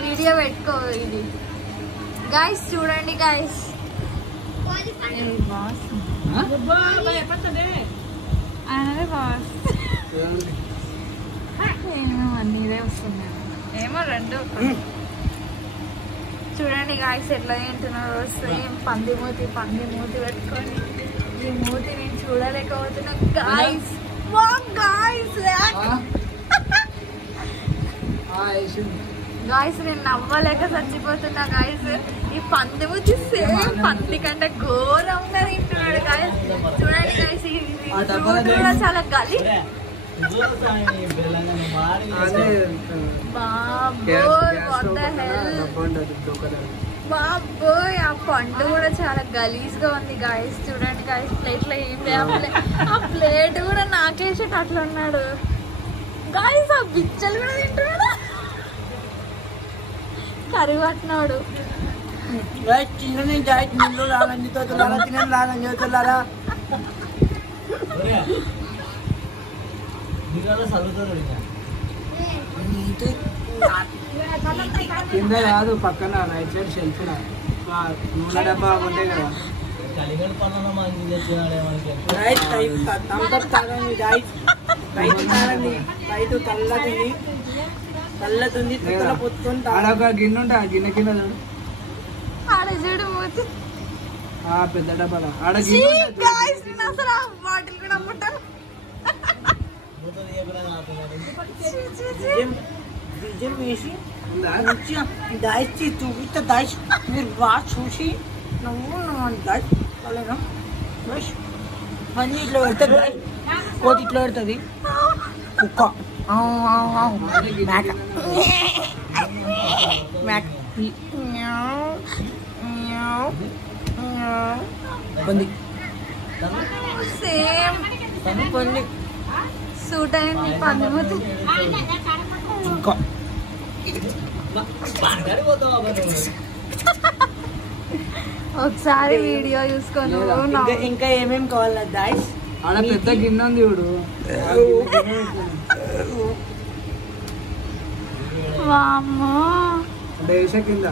video పెట్టుకో ఇది guys చూడండి గాయస్ అన్నీదే వస్తున్నాయి ఏమో రెండు చూడండి గాయస్ ఎట్లా తింటున్నారు సేమ్ పంది మూతి పెట్టుకొని ఈ మూతి నేను చూడలేకపోతున్నా గాయస్ గాయస్ నేను నవ్వలేక చచ్చిపోతున్నా గాయస్ ఈ పంది మూతి సేమ్ పంది కంటే ఘోరంగా తింటున్నాడు గాయస్ చూడండి గాయస్ ఇది కూడా చాలా గలి బాబోయ్ ఆ పండు కూడా చాలా గలీజ్ గా ఉంది గాయస్ చూడండి గాయస్ ప్లేట్ లో ఏం లేకపోలే ఆ ప్లేట్ కూడా నాకేసేట అట్లా ఉన్నాడు గాయస్ ఆ బిచ్చలు కూడా తింటున్నాడు కరువు పట్టినాడు కింద కాదు పక్కన రైట్ సైడ్ షెల్ఫ్ నూనె డబ్బా ఉంటాయి కదా చల్లతుంది ఆడొక గిన్నె ఉంటా గిన్నె కింద చూడు మూతి పెద్ద డబ్బా ఆడ బాటిల్ కూడా అమ్ముతా బిజం వేసి దాచి చూపిస్తే దాచి మీరు బాగా చూసి నువ్వు దాచి పని ఇట్లా పెడుతుంది కోతి ఇట్లా పెడుతుంది కుక్క పంది సేమ్ పంది సూట్ అయింది పందిమూతి ఒకసారి వీడియో చూసుకోను ఇంకా ఏమేం కావాలా దాయిస్ ఆడ పెద్ద గిన్నె ఉంది చూడు వామ్మో డేస కింద